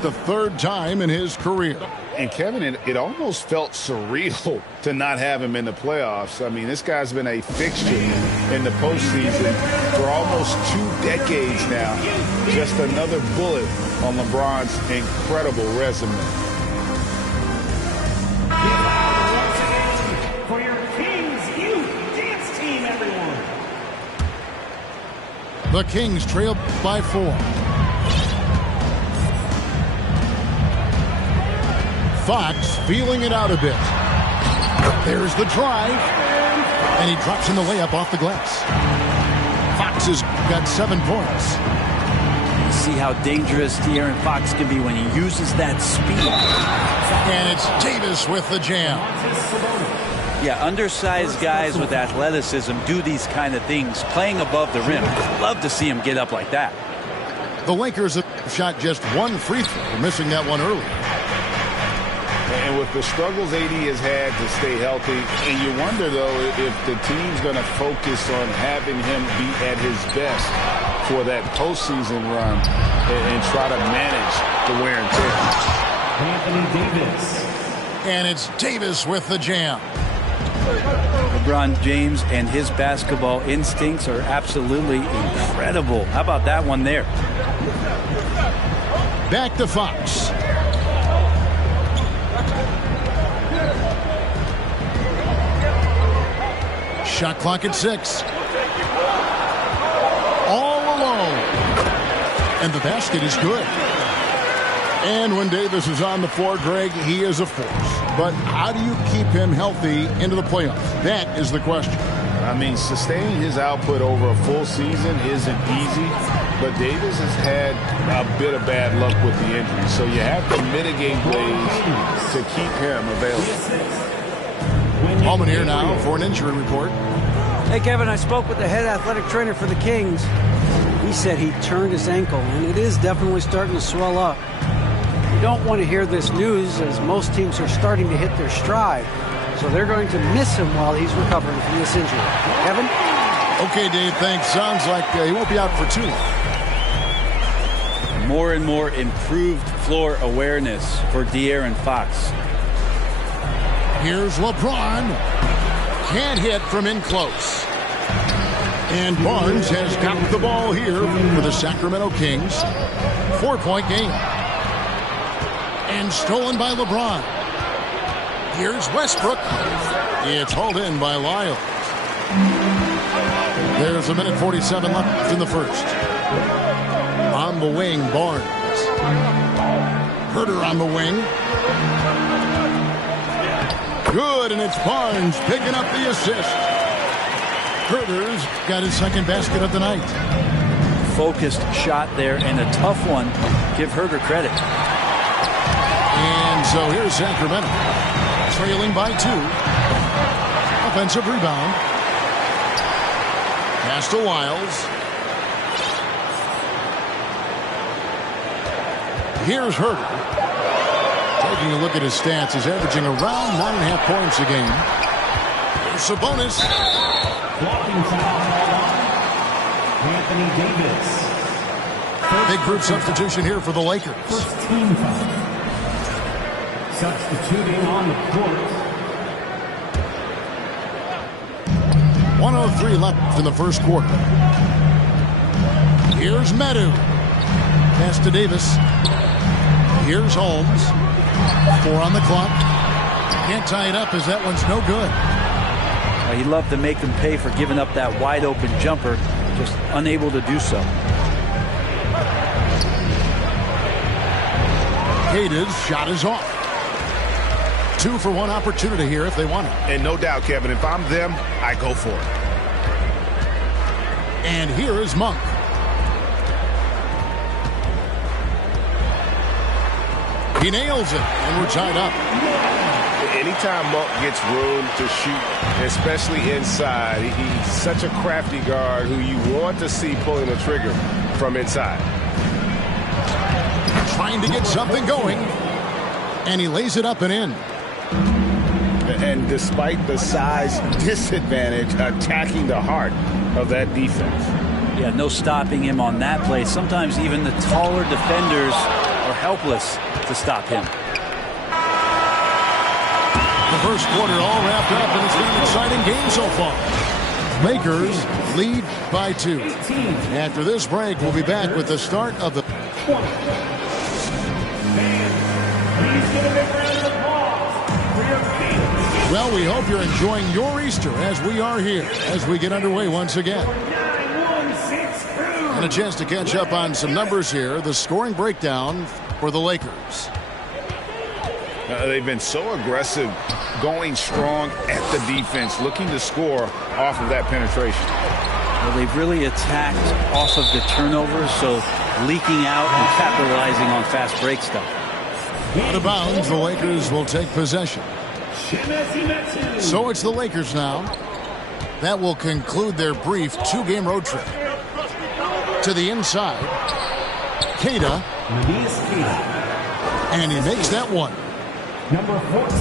The third time in his career. And Kevin, it almost felt surreal to not have him in the playoffs. I mean, this guy's been a fixture in the postseason for almost 2 decades now. Just another bullet on LeBron's incredible resume. For your Kings Youth Dance Team, everyone. The Kings trail by 4. Fox feeling it out a bit. There's the drive. And he drops in the layup off the glass. Fox has got 7 points. You see how dangerous De'Aaron Fox can be when he uses that speed. And it's Davis with the jam. Yeah, undersized guys with athleticism do these kind of things, playing above the rim. Love to see him get up like that. The Lakers have shot just 1 free throw, missing that one early. And with the struggles AD has had to stay healthy, and you wonder, though, if the team's going to focus on having him be at his best for that postseason run and try to manage the wear and tear. Anthony Davis. And it's Davis with the jam. LeBron James and his basketball instincts are absolutely incredible. How about that one there? Back to Fox. Shot clock at 6. All alone. And the basket is good. And when Davis is on the floor, Greg, he is a force. But how do you keep him healthy into the playoffs? That is the question. I mean, sustaining his output over a full season isn't easy, but Davis has had a bit of bad luck with the injury. So you have to mitigate ways to keep him available. Holman here now for an injury report. Hey, Kevin, I spoke with the head athletic trainer for the Kings. He said he turned his ankle, and it is definitely starting to swell up. You don't want to hear this news, as most teams are starting to hit their stride. So they're going to miss him while he's recovering from this injury. Kevin? Okay, Dave, thanks. Sounds like he won't be out for too long. More and more improved floor awareness for De'Aaron Fox. Here's LeBron. Can't hit from in close. And Barnes has got the ball here for the Sacramento Kings. 4-point game. And stolen by LeBron. Here's Westbrook. It's hauled in by Lyles. There's 1:47 left in the first. On the wing, Barnes. Herter on the wing. Good, and it's Barnes picking up the assist. Herter's got his second basket of the night. Focused shot there, and a tough one. Give Herter credit. And so here's Sacramento. Trailing by 2. Offensive rebound. Pass to Lyles. Here's Herter. Taking a look at his stats, he's averaging around 9.5 points a game. Here's Sabonis. Blocking foul. Anthony Davis. Big group substitution here for the Lakers. First team foul. Substituting on the court. 1:03 left in the first quarter. Here's Medu. Pass to Davis. Here's Holmes. 4 on the clock. Can't tie it up as that one's no good. He'd love to make them pay for giving up that wide open jumper. Just unable to do so. Kada's shot is off. 2 for 1 opportunity here if they want it. And no doubt, Kevin, if I'm them, I go for it. And here is Monk. He nails it, and we're tied up. Anytime Monk gets room to shoot, especially inside, he's such a crafty guard who you want to see pulling the trigger from inside. Trying to get something going, and he lays it up and in. And despite the size disadvantage, attacking the heart of that defense. Yeah, no stopping him on that play. Sometimes even the taller defenders are helpless to stop him. The first quarter all wrapped up, and it's been an exciting game so far. Lakers lead by 2. After this break, we'll be back with the start of the... Well, we hope you're enjoying your Easter as we are here as we get underway once again. And a chance to catch up on some numbers here. The scoring breakdown for the Lakers. They've been so aggressive, going strong at the defense, looking to score off of that penetration. Well, they've really attacked off of the turnovers, so leaking out and capitalizing on fast break stuff. Out of bounds, the Lakers will take possession. So it's the Lakers now. That will conclude their brief 2-game road trip. To the inside, Queta, and he makes that one.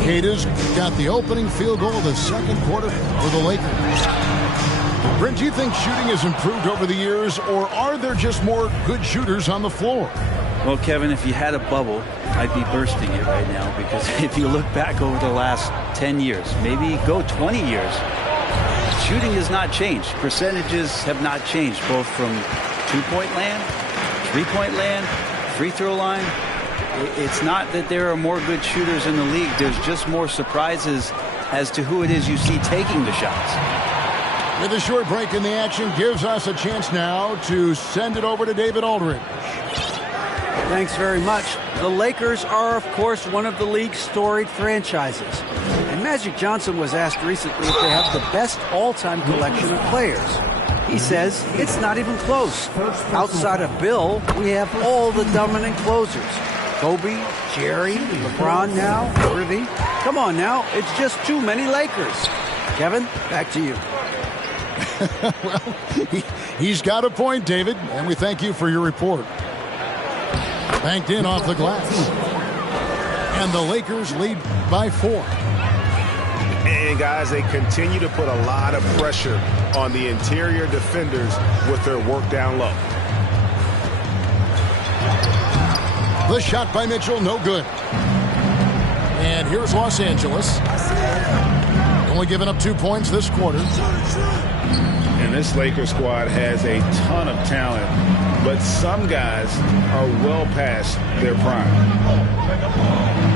Queta's got the opening field goal of the second quarter for the Lakers. Brent, do you think shooting has improved over the years, or are there just more good shooters on the floor? Well, Kevin, if you had a bubble, I'd be bursting it right now, because if you look back over the last 10 years, maybe go 20 years, shooting has not changed. Percentages have not changed, both from two-point land, three-point land, free throw line. It's not that there are more good shooters in the league. There's just more surprises as to who it is you see taking the shots. With a short break in the action, gives us a chance now to send it over to David Aldridge. Thanks very much. The Lakers are, of course, one of the league's storied franchises. And Magic Johnson was asked recently if they have the best all-time collection of players. He says it's not even close. Outside of Bill, we have all the dominant closers. Kobe, Jerry, LeBron now, Worthy. Come on now, it's just too many Lakers. Kevin, back to you. Well, he's got a point, David, and we thank you for your report. Banked in off the glass. And the Lakers lead by 4. And guys, they continue to put a lot of pressure on the interior defenders with their work down low. The shot by Mitchell, no good. And here's Los Angeles. Only giving up 2 points this quarter. And this Lakers squad has a ton of talent, but some guys are well past their prime.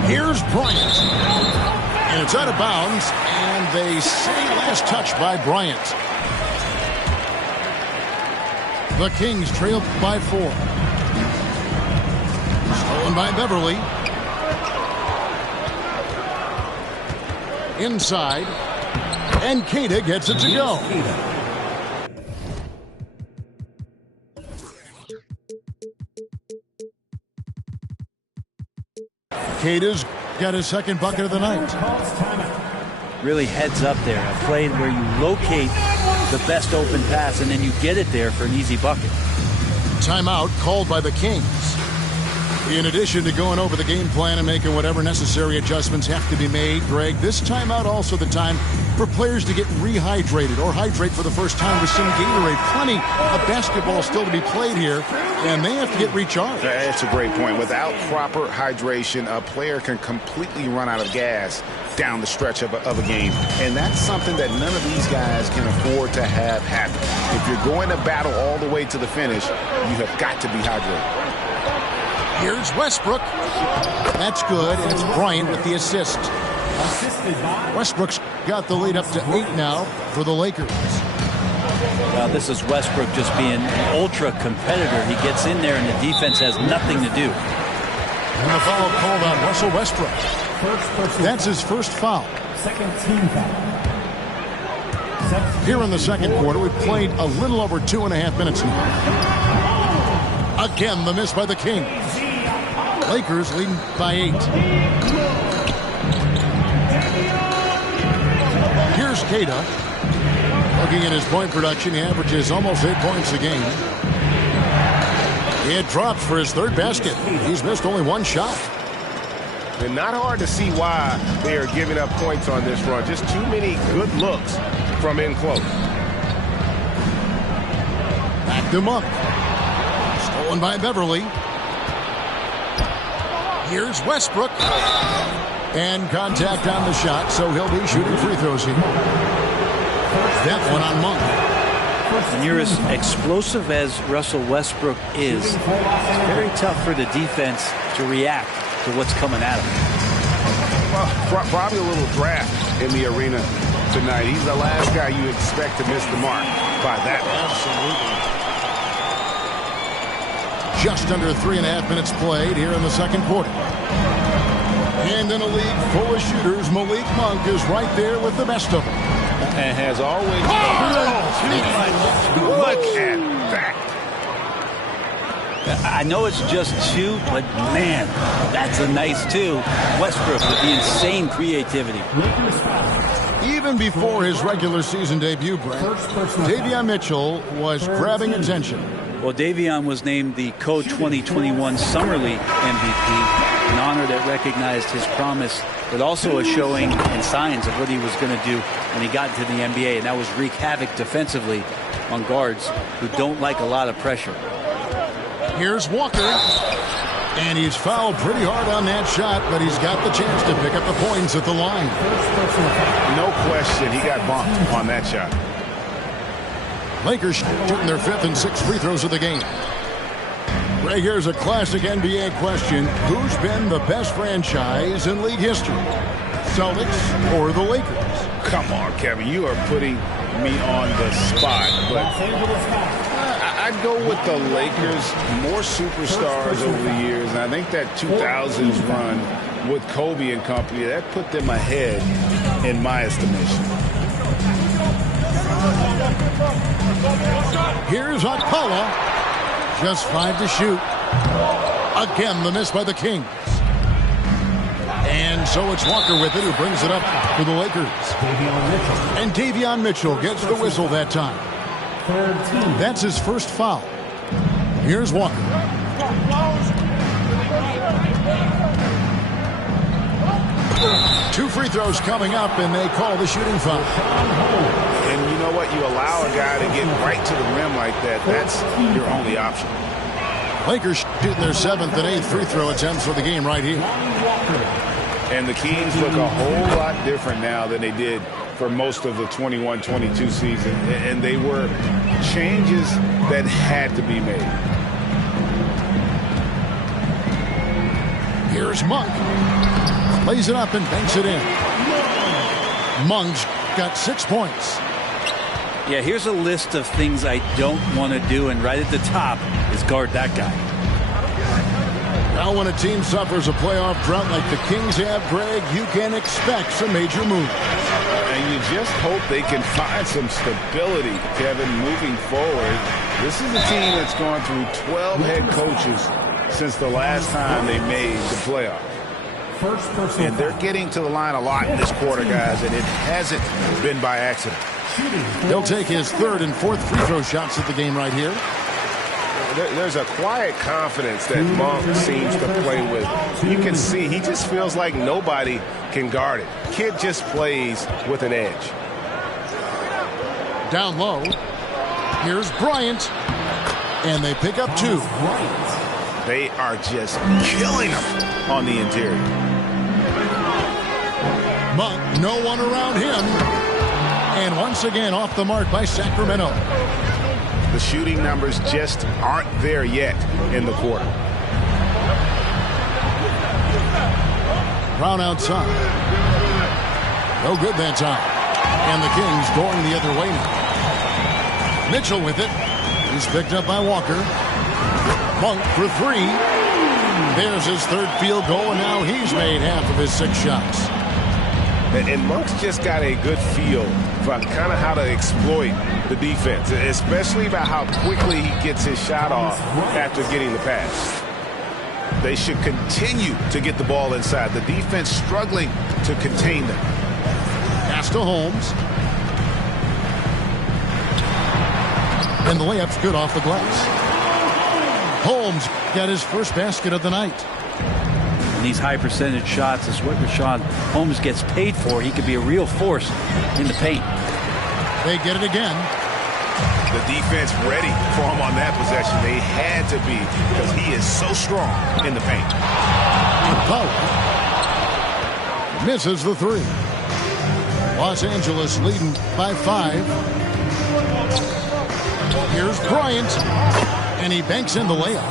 Here's Bryant. And it's out of bounds, and they say last touch by Bryant. The Kings trail by 4. Stolen by Beverly. Inside. And Queta gets it to go. Queta's got his second bucket of the night. Really heads up there. A play where you locate the best open pass and then you get it there for an easy bucket. Timeout called by the Kings. In addition to going over the game plan and making whatever necessary adjustments have to be made, Greg, this timeout also the time for players to get rehydrated or hydrate for the first time with some Gatorade. Plenty of basketball still to be played here, and they have to get recharged. That's a great point. Without proper hydration, a player can completely run out of gas down the stretch of a game. And that's something that none of these guys can afford to have happen. If you're going to battle all the way to the finish, you have got to be hydrated. Here's Westbrook. That's good, and it's Bryant with the assist. Westbrook's got the lead up to 8 now for the Lakers. Well, this is Westbrook just being an ultra competitor. He gets in there and the defense has nothing to do. And the foul called on Russell Westbrook. That's his first foul. Second team foul. Here in the second quarter, we've played a little over 2.5 minutes now. Again, the miss by the Kings. Lakers leading by 8. Here's Queta. Looking at his point production, he averages almost 8 points a game. It drops for his third basket. He's missed only 1 shot. And not hard to see why they are giving up points on this run. Just too many good looks from in close. Back them up. Stolen by Beverly. Here's Westbrook. And contact on the shot, so he'll be shooting free throws here. That one on Monk. When you're as explosive as Russell Westbrook is, it's very tough for the defense to react to what's coming at him. Well, probably a little draft in the arena tonight. He's the last guy you expect to miss the mark by that. Absolutely. Just under 3.5 minutes played here in the second quarter. And in a league full of shooters, Malik Monk is right there with the best of them. And has always... Look at that. I know it's just 2, but man, that's a nice 2. Westbrook with the insane creativity. Even before his regular season debut, Brent, Davion Mitchell was grabbing attention. Well, Davion was named the Co-2021 Summer League MVP, an honor that recognized his promise, but also a showing and signs of what he was going to do when he got into the NBA, and that was wreak havoc defensively on guards who don't like a lot of pressure. Here's Walker, and he's fouled pretty hard on that shot, but he's got the chance to pick up the points at the line. No question, he got bumped on that shot. Lakers shooting their 5th and 6th free throws of the game. Ray, here's a classic NBA question. Who's been the best franchise in league history? Celtics or the Lakers? Come on, Kevin. You are putting me on the spot. But I'd go with the Lakers. More superstars over the years. And I think that 2000s run with Kobe and company, that put them ahead in my estimation. Here's Okpala. Just 5 to shoot. Again, the miss by the Kings. And so it's Walker with it who brings it up for the Lakers. And Davion Mitchell gets the whistle that time. That's his first foul. Here's Walker. Two free throws coming up, and they call the shooting foul. And you know what? You allow a guy to get right to the rim like that. That's your only option. Lakers shooting their 7th and 8th free throw attempts for the game right here. And the Kings look a whole lot different now than they did for most of the 21-22 season. And they were changes that had to be made. Here's Monk. Lays it up and banks it in. Monk's got 6 points. Yeah, here's a list of things I don't want to do, and right at the top is guard that guy. Now when a team suffers a playoff drought like the Kings have, Greg, you can expect some major moves. And you just hope they can find some stability, Kevin, moving forward. This is a team that's gone through 12 head coaches since the last time they made the playoffs. And they're getting to the line a lot in this quarter, guys, and it hasn't been by accident. He'll take his 3rd and 4th free throw shots at the game right here. There's a quiet confidence that Monk seems to play with. You can see he just feels like nobody can guard it. Kid just plays with an edge. Down low. Here's Bryant. And they pick up 2. They are just killing them on the interior. Monk, no one around him. And once again off the mark by Sacramento. The shooting numbers just aren't there yet in the quarter. Brown outside. No good that time. And the Kings going the other way now. Mitchell with it. He's picked up by Walker. Monk for 3. There's his 3rd field goal, and now he's made half of his 6 shots. And Monk's just got a good feel for kind of how to exploit the defense, especially about how quickly he gets his shot off after getting the pass. They should continue to get the ball inside. The defense struggling to contain them. Pass to Holmes. And the layup's good off the glass. Holmes got his first basket of the night. And these high percentage shots is what Richaun Holmes gets paid for. He could be a real force in the paint. They get it again. The defense ready for him on that possession. They had to be, because he is so strong in the paint. McCollum misses the three. Los Angeles leading by 5. Here's Bryant, and he banks in the layup.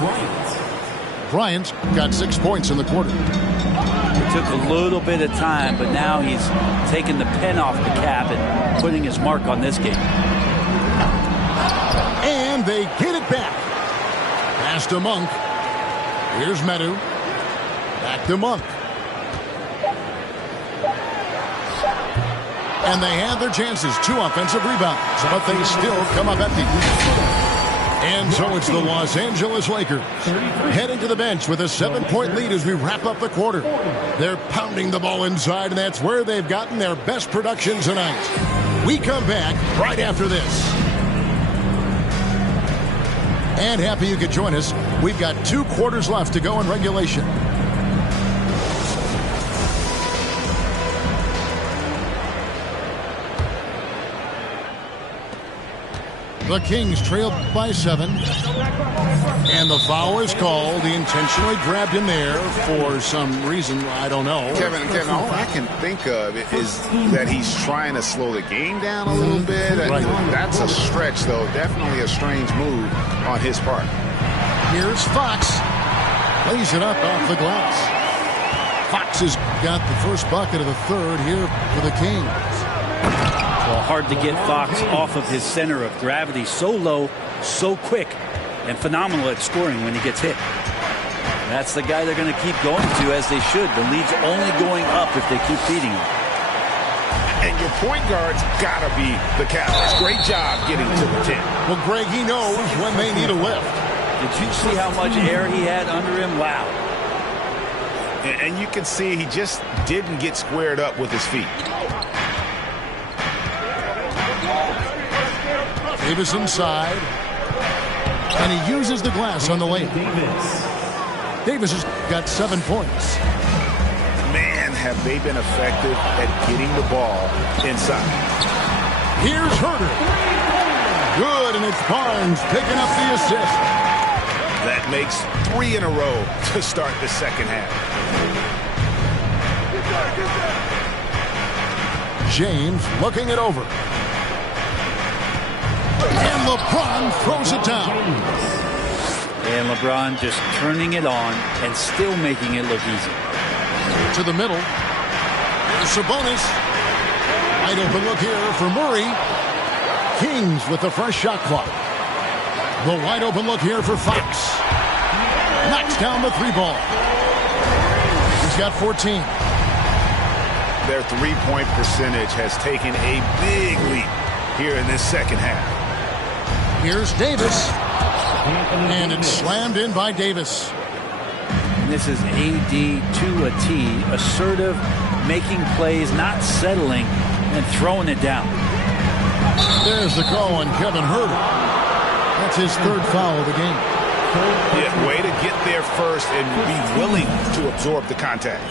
Bryant's got 6 points in the quarter. It took a little bit of time, but now he's taking the pen off the cap and putting his mark on this game. And they get it back. Pass to Monk. Here's Medu. Back to Monk. And they have their chances. 2 offensive rebounds, but they still come up empty. And so it's the Los Angeles Lakers heading to the bench with a 7-point lead as we wrap up the quarter. They're pounding the ball inside, and that's where they've gotten their best production tonight. We come back right after this. And happy you could join us. We've got 2 quarters left to go in regulation. The Kings trailed by 7. And the foul is called. He intentionally grabbed him there for some reason. I don't know. Kevin, all I can think of is that he's trying to slow the game down a little bit. Right. That's a stretch, though. Definitely a strange move on his part. Here's Fox. Lays it up off the glass. Fox has got the first bucket of the third here for the Kings. Well, hard to get Fox off of his center of gravity. So low, so quick, and phenomenal at scoring when he gets hit. That's the guy they're going to keep going to, as they should. The lead's only going up if they keep feeding him. And your point guard's got to be the catalyst. Great job getting to the 10. Well, Greg, he knows when they need a lift. Did you see how much air he had under him? Wow. And you can see he just didn't get squared up with his feet. Davis inside. And he uses the glass on the layup. Davis has got 7 points. Man, have they been effective at getting the ball inside. Here's Herter. Good, and it's Barnes picking up the assist. That makes 3 in a row to start the second half. James looking it over. And LeBron throws it down. And LeBron just turning it on and still making it look easy. To the middle. Sabonis. Wide open look here for Murray. Kings with the fresh shot clock. The wide open look here for Fox. Knocks down the 3 ball. He's got 14. Their 3-point percentage has taken a big leap here in this second half. Here's Davis. And it's slammed in by Davis. And this is AD to a T. Assertive, making plays, not settling, and throwing it down. There's the call on Kevin Herter. That's his 3rd foul of the game. Yeah, way to get there first and be willing to absorb the contact.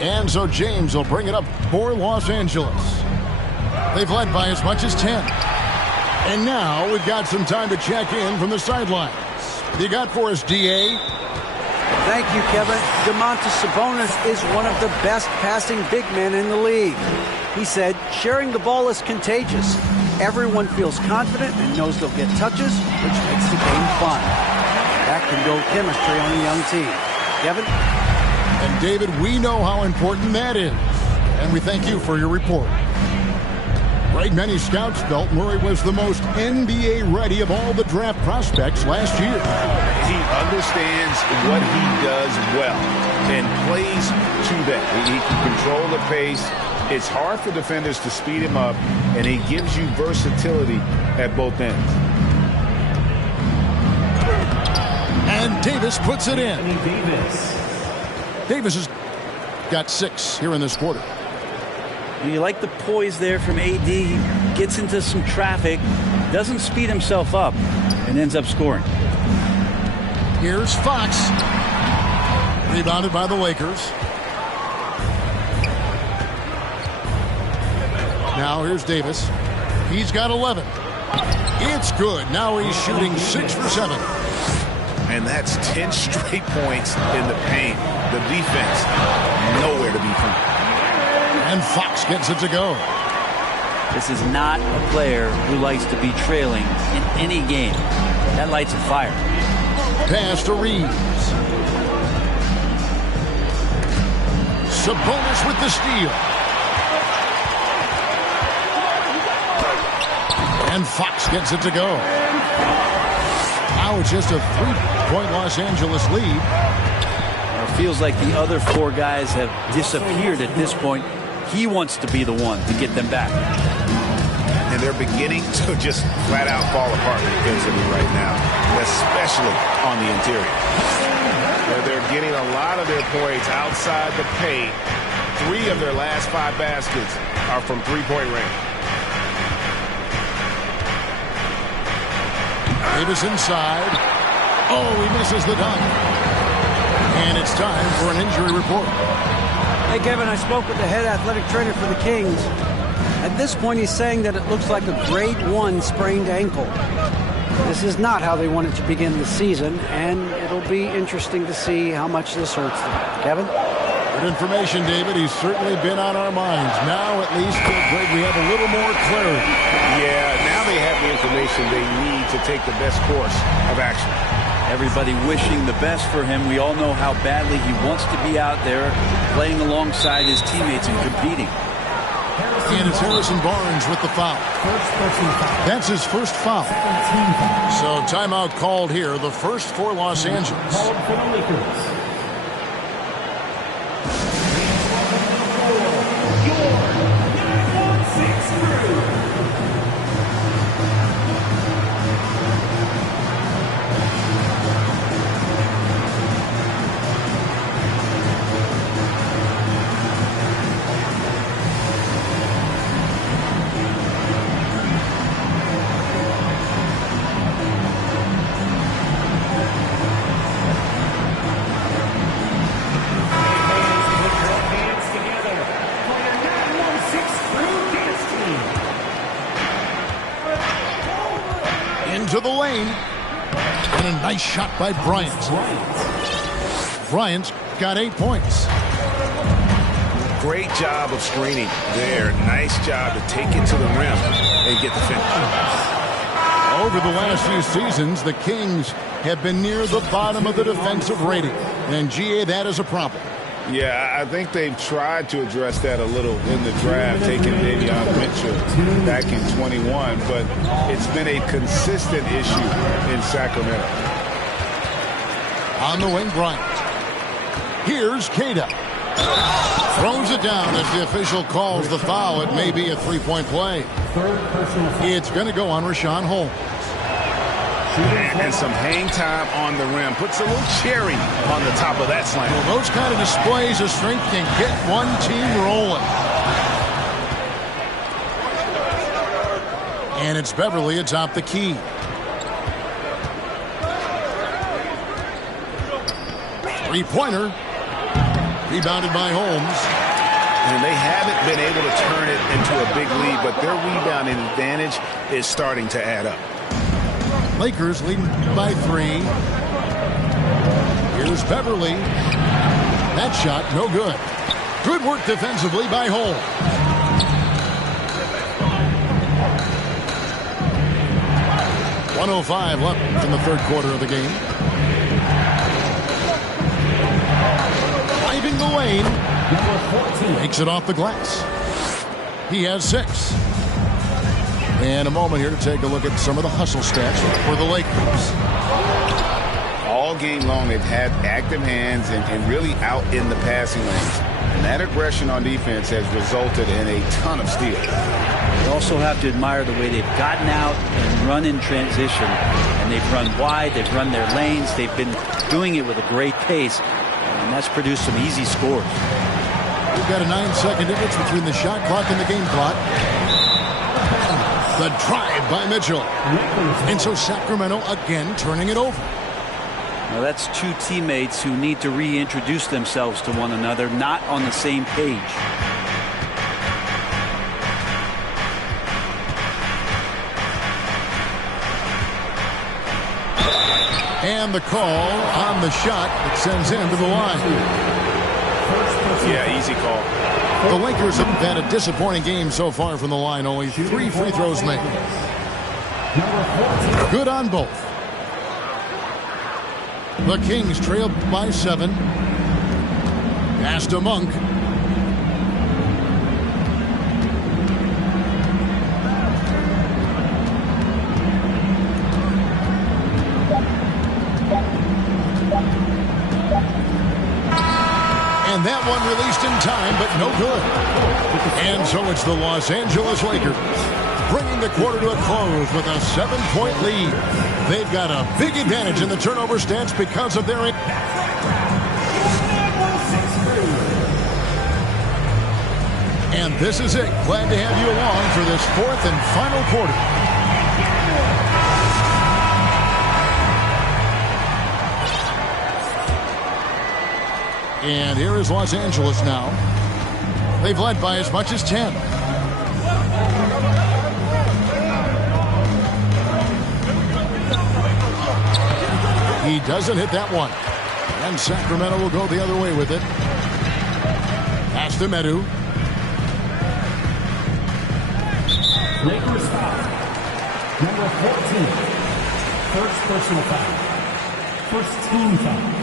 And so James will bring it up for Los Angeles. They've led by as much as 10. And now we've got some time to check in from the sidelines. What you got for us, D.A.? Thank you, Kevin. Domantas Sabonis is one of the best passing big men in the league. He said, sharing the ball is contagious. Everyone feels confident and knows they'll get touches, which makes the game fun. That can build chemistry on a young team. Kevin? And David, we know how important that is. And we thank you for your report. Right, many scouts felt Murray was the most NBA-ready of all the draft prospects last year. He understands what he does well and plays to that. He can control the pace. It's hard for defenders to speed him up, and he gives you versatility at both ends. And Davis puts it in. Davis has got 6 here in this quarter. You like the poise there from AD. He gets into some traffic, doesn't speed himself up, and ends up scoring. Here's Fox. Rebounded by the Lakers. Now here's Davis. He's got 11. It's good. Now he's shooting 6 for 7. And that's 10 straight points in the paint. The defense, nowhere to be found. And Fox gets it to go. This is not a player who likes to be trailing in any game. That lights a fire. Pass to Reeves. Sabonis with the steal. And Fox gets it to go. Now it's just a 3-point Los Angeles lead. It feels like the other 4 guys have disappeared at this point. He wants to be the one to get them back. And they're beginning to just flat out fall apart defensively right now, especially on the interior. They're getting a lot of their points outside the paint. 3 of their last 5 baskets are from 3-point range. Davis inside. Oh, he misses the dunk. And it's time for an injury report. Hey, Kevin, I spoke with the head athletic trainer for the Kings. At this point, he's saying that it looks like a grade 1 sprained ankle. This is not how they wanted to begin the season, and it'll be interesting to see how much this hurts them. Kevin? Good information, David. He's certainly been on our minds. Now, at least, Greg, we have a little more clarity. Yeah, now they have the information they need to take the best course of action. Everybody wishing the best for him. We all know how badly he wants to be out there playing alongside his teammates and competing. And it's Harrison Barnes with the foul. That's his first foul. So timeout called here, the first for Los Angeles. Into the lane. And a nice shot by Bryant. Bryant's got 8 points. Great job of screening there. Nice job to take it to the rim and get the finish. Over the last few seasons, the Kings have been near the bottom of the defensive rating. And, GA, that is a problem. Yeah, I think they've tried to address that a little in the draft, taking Davion Mitchell back in 21, but it's been a consistent issue in Sacramento. On the wing, Bryant. Here's Queta. Throws it down as the official calls the foul. It may be a 3-point play. It's going to go on Richaun Holmes. And some hang time on the rim. Puts a little cherry on the top of that slam. Well, those kind of displays of strength can get one team rolling. And it's Beverly atop the key. Three-pointer. Rebounded by Holmes. And they haven't been able to turn it into a big lead, but their rebounding advantage is starting to add up. Lakers leading by 3. Here's Beverly. That shot, no good. Good work defensively by Holmes. .105 left in the third quarter of the game. Driving the lane. Makes it off the glass. He has 6. And a moment here to take a look at some of the hustle stats for the Lakers. All game long, they've had active hands and really out in the passing lanes. And that aggression on defense has resulted in a ton of steals. You also have to admire the way they've gotten out and run in transition. And they've run wide, they've run their lanes, they've been doing it with a great pace. And that's produced some easy scores. We've got a 9-second difference between the shot clock and the game clock. The drive by Mitchell. And so Sacramento again turning it over. Now that's two teammates who need to reintroduce themselves to one another, not on the same page. And And the call on the shot that sends him to the line. Yeah, easy call. The Lakers have had a disappointing game so far from the line. Only 3 free throws made. Good on both. The Kings trail by 7. Pass to Monk. And that one released in time, but no good. And so it's the Los Angeles Lakers bringing the quarter to a close with a 7-point lead. They've got a big advantage in the turnover stats because of their... And this is it. Glad to have you along for this 4th and final quarter. And here is Los Angeles now. They've led by as much as 10. He doesn't hit that one. And Sacramento will go the other way with it. Pass to Medu. Lakers foul. Number 14. First personal foul. First team foul.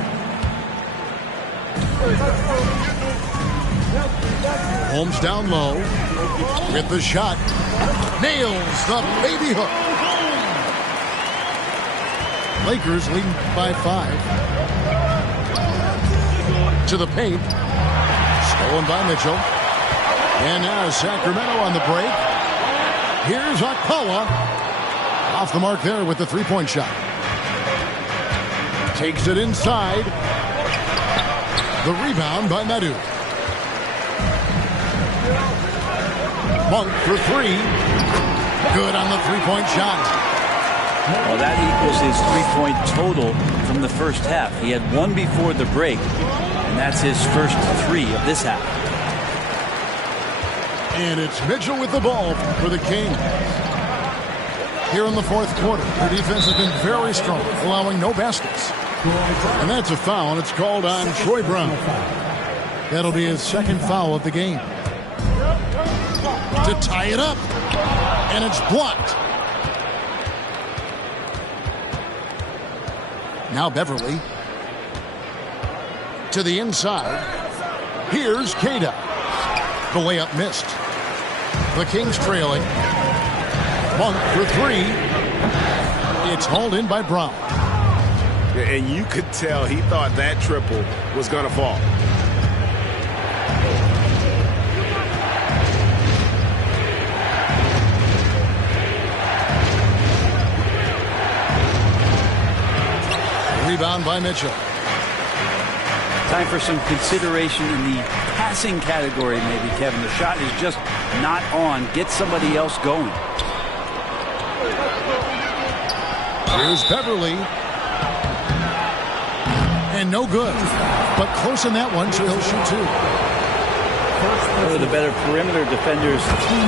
Holmes down low with the shot. Nails the baby hook. Lakers leading by 5. To the paint. Stolen by Mitchell. And now Sacramento on the break. Here's Okpala. Off the mark there with the three-point shot. Takes it inside. The rebound by Medu. Monk for 3. Good on the three-point shot. Well, that equals his three-point total from the first half. He had one before the break, and that's his first 3 of this half. And it's Mitchell with the ball for the Kings. Here in the 4th quarter, their defense has been very strong, allowing no baskets. And that's a foul, and it's called on Troy Brown. That'll be his 2nd foul of the game. To tie it up, and it's blocked. Now Beverly to the inside. Here's Queta. The layup missed. The Kings trailing. Monk for 3. It's hauled in by Brown. And you could tell he thought that triple was going to fall. Rebound by Mitchell. Time for some consideration in the passing category, maybe, Kevin. The shot is just not on. Get somebody else going. Here's Beverly. And no good. But close in that one, so he'll shoot 2. One of the better perimeter defenders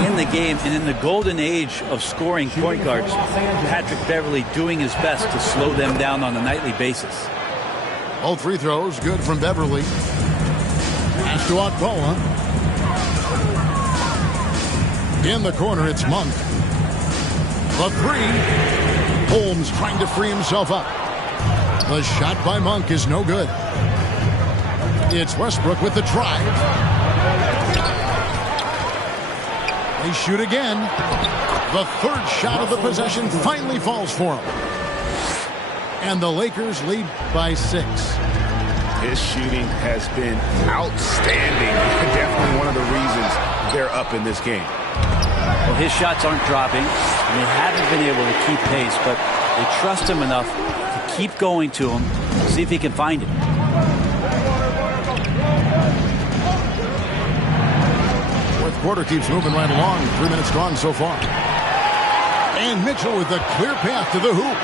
in the game, and in the golden age of scoring point guards, Patrick Beverly doing his best to slow them down on a nightly basis. All free throws good from Beverly. Pass to Okpala. In the corner, it's Monk. The 3. Holmes trying to free himself up. The shot by Monk is no good. It's Westbrook with the drive. They shoot again. The 3rd shot of the possession finally falls for him. And the Lakers lead by 6. His shooting has been outstanding. Definitely one of the reasons they're up in this game. Well, his shots aren't dropping, and they haven't been able to keep pace, but they trust him enough to keep going to him, see if he can find it. Quarter keeps moving right along. 3 minutes gone so far. And Mitchell with a clear path to the hoop.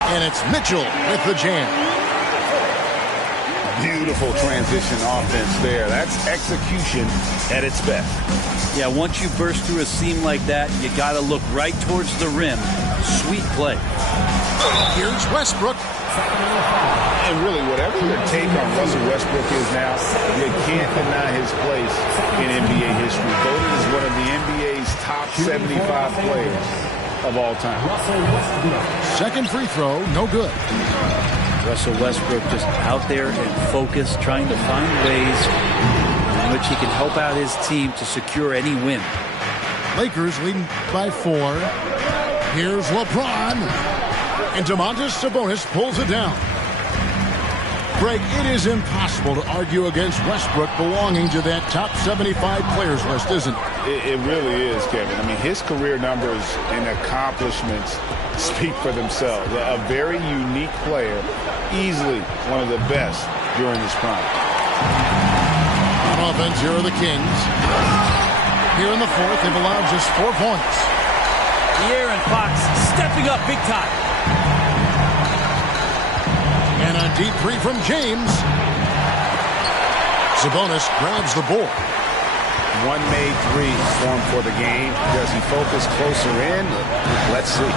And it's Mitchell with the jam. Beautiful transition offense there. That's execution at its best. Yeah, once you burst through a seam like that, you got to look right towards the rim. Sweet play. Here's Westbrook. And really, whatever your take on Russell Westbrook is now, you can't deny his place in NBA history. Voted as one of the NBA's top 75 players of all time. Second free throw, no good. Russell Westbrook just out there and focused, trying to find ways in which he can help out his team to secure any win. Lakers leading by 4. Here's LeBron. And Domantas Sabonis pulls it down. Greg, it is impossible to argue against Westbrook belonging to that top 75 players list, isn't it? It really is, Kevin. I mean, his career numbers and accomplishments speak for themselves. A very unique player, easily one of the best during his prime. On offense, here are the Kings. Here in the fourth, they've allowed just 4 points. De'Aaron Fox stepping up big time. And a deep three from James. Sabonis grabs the board. One made three for him for the game. Does he focus closer in? Let's see.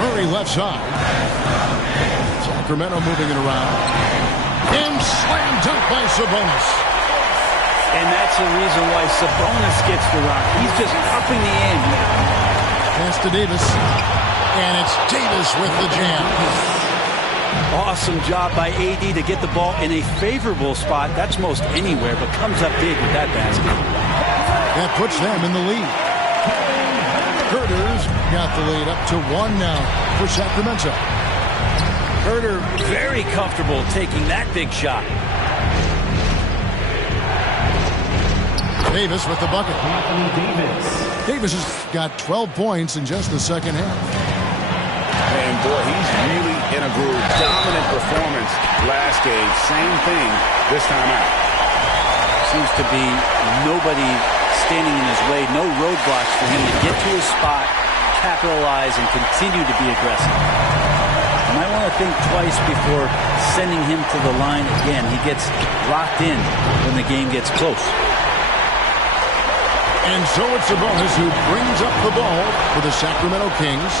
Murray left side. Sacramento moving it around. And slam dunk by Sabonis. And that's the reason why Sabonis gets the rock. He's just upping the ante. Pass to Davis. And it's Davis with the jam. Awesome job by AD to get the ball in a favorable spot. That's most anywhere, but comes up big with that basket. That puts them in the lead. Herter's got the lead up to 1 now for Sacramento. Herter very comfortable taking that big shot. Davis with the bucket. Davis has got 12 points in just the second half. And boy, he's really in a groove. Dominant performance last game. Same thing this time out. Seems to be nobody standing in his way. No roadblocks for him to get to his spot, capitalize, and continue to be aggressive. You might want to think twice before sending him to the line again. He gets locked in when the game gets close. And so it's Sabonis who brings up the ball for the Sacramento Kings.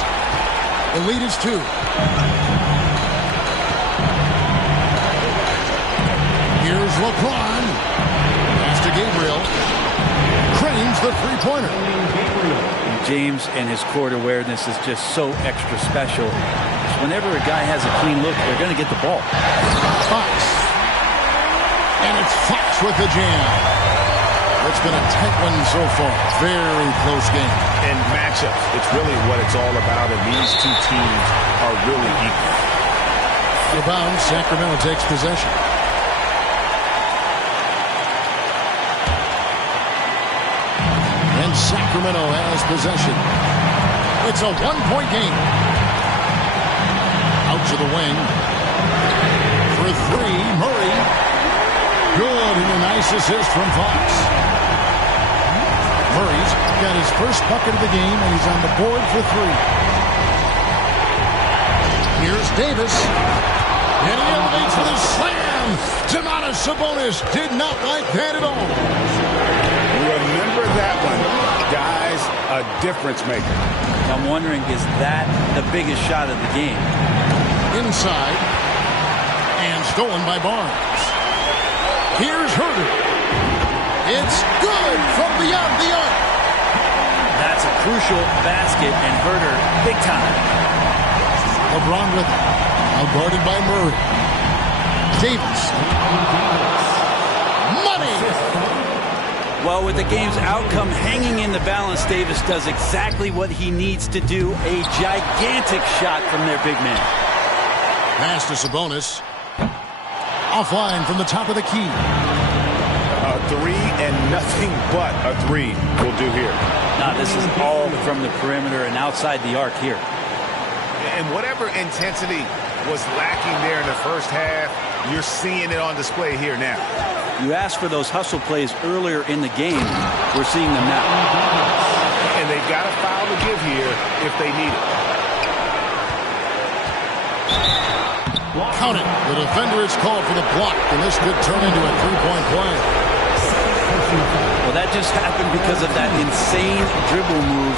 The lead is 2. Here's LeBron. Pass to Gabriel. Cranes the three-pointer. James and his court awareness is just so extra special. Whenever a guy has a clean look, they're going to get the ball. Fox. And it's Fox with the jam. It's been a tight one so far. Very close game. And matchups, it's really what it's all about, and these two teams are really equal. Rebound, Sacramento takes possession. And Sacramento has possession. It's a one-point game. Out to the wing. For 3, Murray. Good, and a nice assist from Fox. Murray's got his first bucket of the game, and he's on the board for 3. Here's Davis. And he elevates for the slam. Domantas Sabonis did not like that at all. Remember that one. Guys, a difference maker. I'm wondering, is that the biggest shot of the game? Inside. And stolen by Barnes. Here's Herter. It's good from beyond the arc. That's a crucial basket, and Herter big time. LeBron with it. Now guarded by Murray. Davis. Money. Well, with the game's outcome hanging in the balance, Davis does exactly what he needs to do. A gigantic shot from their big man. Pass to Sabonis. Offline from the top of the key. A 3 and nothing but a 3 will do here. Now, this is all from the perimeter and outside the arc here. And whatever intensity was lacking there in the first half, you're seeing it on display here now. You asked for those hustle plays earlier in the game. We're seeing them now. And they've got a foul to give here if they need it. Count it. The defender is called for the block, and this could turn into a three-point play. Well, that just happened because of that insane dribble move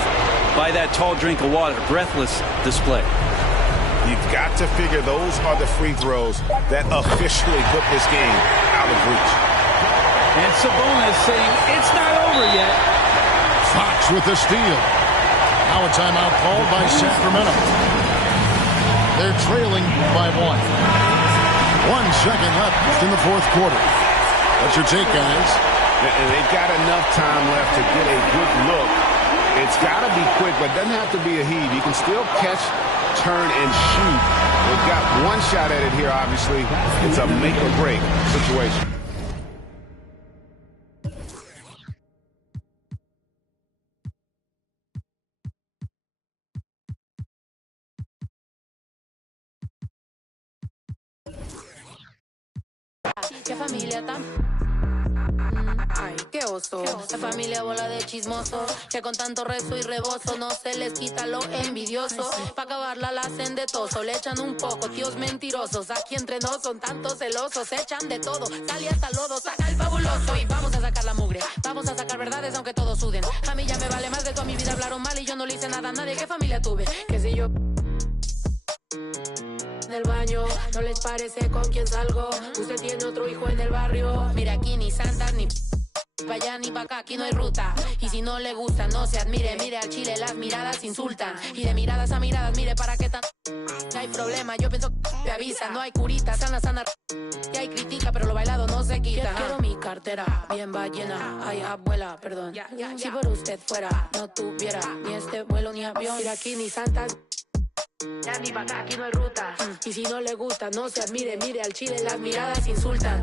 by that tall drink of water. Breathless display. You've got to figure those are the free throws that officially put this game out of reach. And Sabonis saying it's not over yet. Fox with the steal. Now a timeout called by Sacramento. They're trailing by 1. 1 second left in the fourth quarter. What's your take, guys? And they've got enough time left to get a good look. It's got to be quick, but it doesn't have to be a heave. You can still catch, turn, and shoot. They've got one shot at it here, obviously. It's a make-or-break situation. Qué familia tan... Ay, qué oso. La familia bola de chismoso, que con tanto rezo y rebozo no se les quita lo envidioso. Pa' acabarla la hacen de toso, le echan un poco, tíos mentirosos. Aquí entre nos son tantos celosos, echan de todo, sale hasta lodo, saca el fabuloso. Y vamos a sacar la mugre, vamos a sacar verdades aunque todos suden. A mí ya me vale más de toda mi vida, hablaron mal y yo no le hice nada a nadie. ¿Qué familia tuve? Que si yo... del baño, no les parece con quién salgo. Usted tiene otro hijo en el barrio. Mira, aquí ni santas ni pa' allá ni pa' acá, aquí no hay ruta. Y si no le gusta, no se admire. Mire al chile, las miradas insultan. Y de miradas a miradas, mire para qué tan... No hay problema, yo pienso que te avisa. No hay curita, sana, sana. Y hay crítica, pero lo bailado no se quita. Quiero mi cartera bien ballena. Ay, abuela, perdón. Si por usted fuera, no tuviera ni este vuelo ni avión. Mira, aquí ni santas... ya ni pa' acá, aquí no hay ruta. Y si no le gusta, no se admire. Mire al chile, las miradas insultan.